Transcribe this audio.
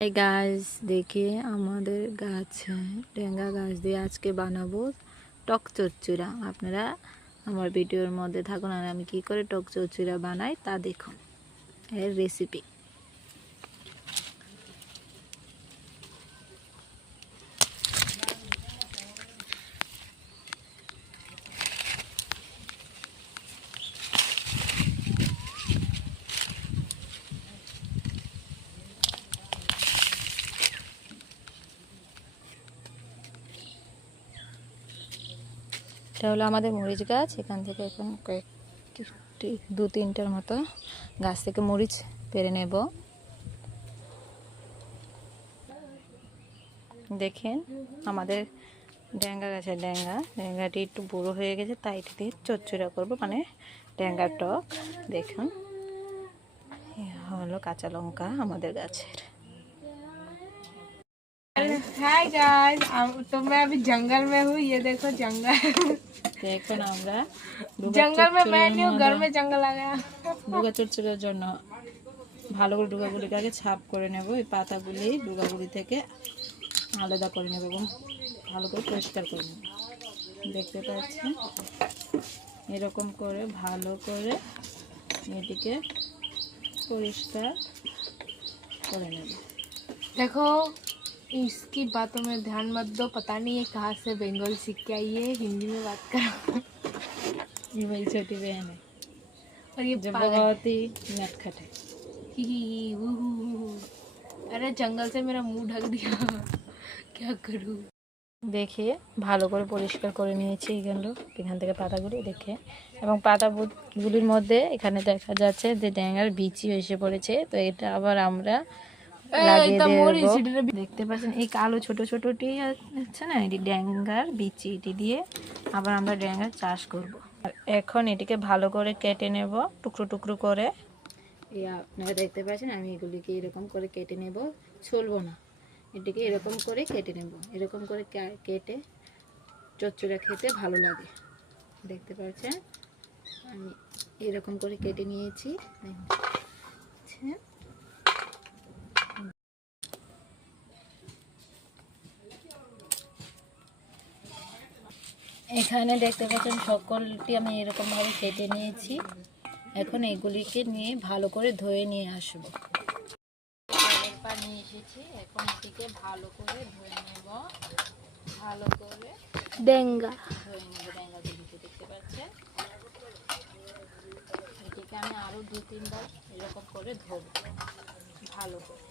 এই গাছ দেখে আমাদের গাছে টেঙ্গা গাছ দিয়ে আজকে বানাবো টক চচ্চড়া। আপনারা আমার ভিডিওর মধ্যে থাকুন আর আমি কি করে টক চচ্চড়া বানাই তা দেখুন এর রেসিপি। এটা হলো আমাদের মরিচ গাছ। এখান থেকে এখন কয়েকটি 2-3টার মতো গাছ থেকে মরিচ পেরে নেব। দেখেন আমাদের ড্যাঙ্গা গাছের ড্যাঙ্গাটি একটু বড়ো হয়ে গেছে, তাই এটা দিয়ে চচ্চড়া করবো, মানে ড্যাঙ্গার টক। দেখুন হলো কাঁচা লঙ্কা আমাদের গাছের। हाय गाइस, तो मैं अभी जंगल में हूँ। ये देखो जंगल। এখন আমরা जंगल में मैं नहीं हूँ, घर में जंगल आ गया। ডুগা চচ্চড়ার জন্য ভালো করে ডুগাগুলিকে আগে ছাপ করে নেব। এই পাতাগুলি ডুগাগুলি থেকে আলাদা করে নেব এবং ভালো করে পরিষ্কার করে নেব। দেখতে পাচ্ছেন এরকম করে ভালো করে এটিকে পরিষ্কার করে নেব। देखो, इसकी बातों में ध्यान मत दो। पता नहीं ये कहाँ से बंगाल सीख के आई है, हिंदी में बात करो। ये मेरी छोटी बहन है और ये जो पागल बहुत ही नटखट है। ही हू हू हू। अरे जंगल से मेरा मुंह ढक दिया। क्या करूँ? দেখে ভালো করে পরিষ্কার করে নিয়েছি এগুলো এখান থেকে পাতাগুলো দেখে, এবং পাতাগুলির মধ্যে এখানে দেখা যাচ্ছে যে ড্যাঙ্গার বিচি এসে পড়েছে। তো এটা আবার আমরা লাগিয়ে দেব। দেখতে পাচ্ছেন এই কালো ছোট ছোটটি আছে না, এটি ড্যাঙ্গার বিচি। এটি দিয়ে আবার আমরা ড্যাঙ্গার চাষ করব। আর এখন এটিকে ভালো করে কেটে নেব টুকরো টুকরো করে। আপনারা দেখতে পাচ্ছেন আমি এগুলিকে এরকম করে কেটে নেব, ছুলবো না। এটিকে এরকম করে কেটে নেব। এরকম করে কেটে চচ্চড়া খেতে ভালো লাগে। দেখতে পাচ্ছেন আমি এরকম করে কেটে নিয়েছি। এখানে দেখতে পাচ্ছেন সকলটি আমি এরকমভাবে কেটে নিয়েছি। এখন এগুলিকে নিয়ে ভালো করে ধুয়ে নিয়ে আসবো। নিয়ে এসেছি, এখন এটিকে ভালো করে ধুয়ে নেব। ভালো করে डेंगा ধুয়ে নেব ড্যাঙ্গাগুলিকে। দেখতে পাচ্ছেন এটিকে আমি আরও 2-3 বার এরকম করে ধোবো ভালো করে।